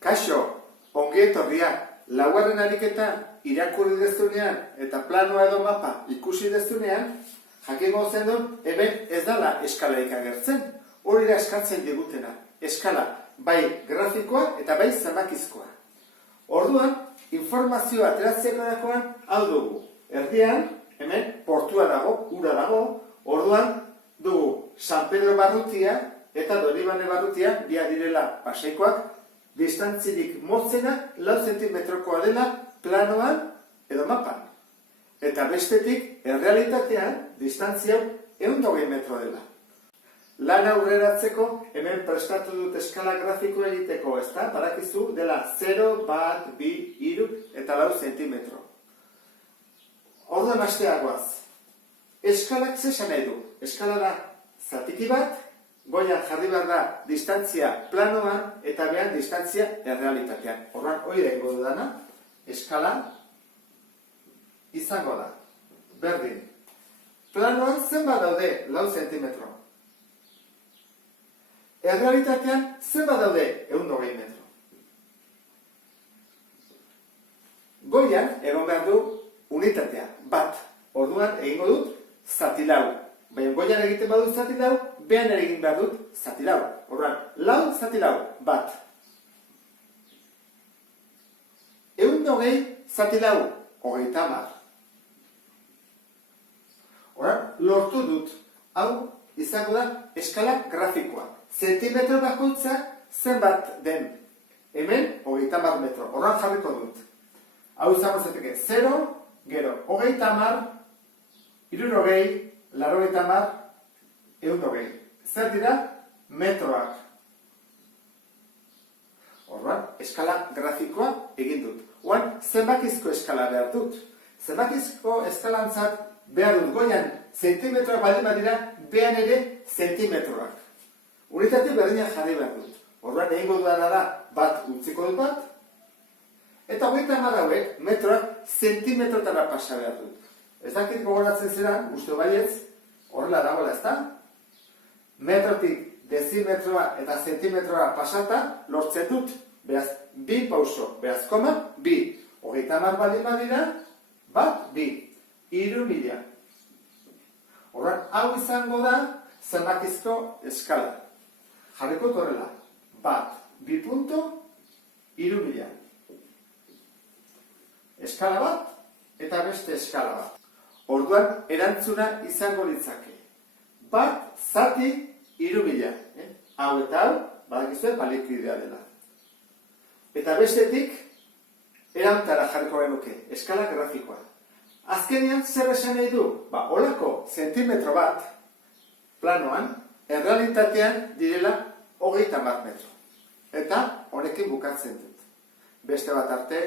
Kaixo, ongi etorria, laugarren ariketa irakurri dezunean eta planoa edo mapa ikusi dezunean, jakingo zen dut, hemen ez dala eskalarik agertzen, hori da eskatzen digutena, eskala, bai grafikoa eta bai zenbakizkoa. Orduan, informazioa ateratzerakoan hau dugu. Erdian, hemen portua dago, ura dago, orduan dugu San Pedro barrutia eta Donibane barrutia bia direla paseikoak, distantzirik motzena 4 zentimetrokoa dela planoan edo mapan. Eta bestetik, errealitatean, distantzia 120 metro dela. Lan aurreratzeko, hemen prestatu dut eskala grafiko egiteko, ezta? Badakizu dela 0, 1, 2, 3 eta 4 zentimetro. Orduan hasteagoaz. Eskalak zesan nahi du? Eskala da zatiki bat, goian jarri behar da distantzia planoan eta behan distantzia errealitatean. Orduan, hori da ingo dudana, eskala izango da. Berdin. Planoan zenbat daude 4 zentimetro. Errealitatean zenbat daude 120 metro. Goian egon behar du unitatea, bat. Orduan egingo dut zati lau. Baina goian egiten badut zati lau, behan ere egin behar dut zati lau. Orduan, lau zati lau, bat. 120 zati lau, 30. Orduan, lortu dut. Hau izango da eskala grafikoa. Zentimetro bakoitza zenbat den. Hemen, 30 metro. Orduan jarriko dut. Hau izango zeteke 0, gero, 30, 60, 80, 120. Zer dira? Metroak. Orduan, eskala grafikoa egin dut. Oan, zenbakizko eskala behar dut. Zenbakizko eskalantzat behar dut goian zentimetroak baldin badira, behan ere zentimetroak. Unitate berdina jarri behar dut. Orduan, egingo dudana da bat utziko dut bat, eta 30 hauek metroak zentimetrotara pasa behar dut. Ez dakit gogoratzen zera, uste baietz, horrela dagoela ezta? Metrotik dezimetroa eta zentimetroa pasata lortzen dut. Beraz, 2 pauso, beraz, koma, 2. 30 baldin badira, bat, 2. 3000. Orduan, hau izango da zenbakizko eskala. Jarriko horrela, bat, 2 punto, 3000. Eskala bat, eta beste eskala bat. Orduan, erantzuna izango litzake. Bat, zati, 3000. Hau eta hau, badakizue, balikidea dela. Eta bestetik, erantara jarriko genuke, eskala grafikoa. Azkenean, zer esan nahi du? Holako zentimetro bat, planoan, errealitatean direla 30 metro. Eta honekin bukatzen dut. Beste bat arte,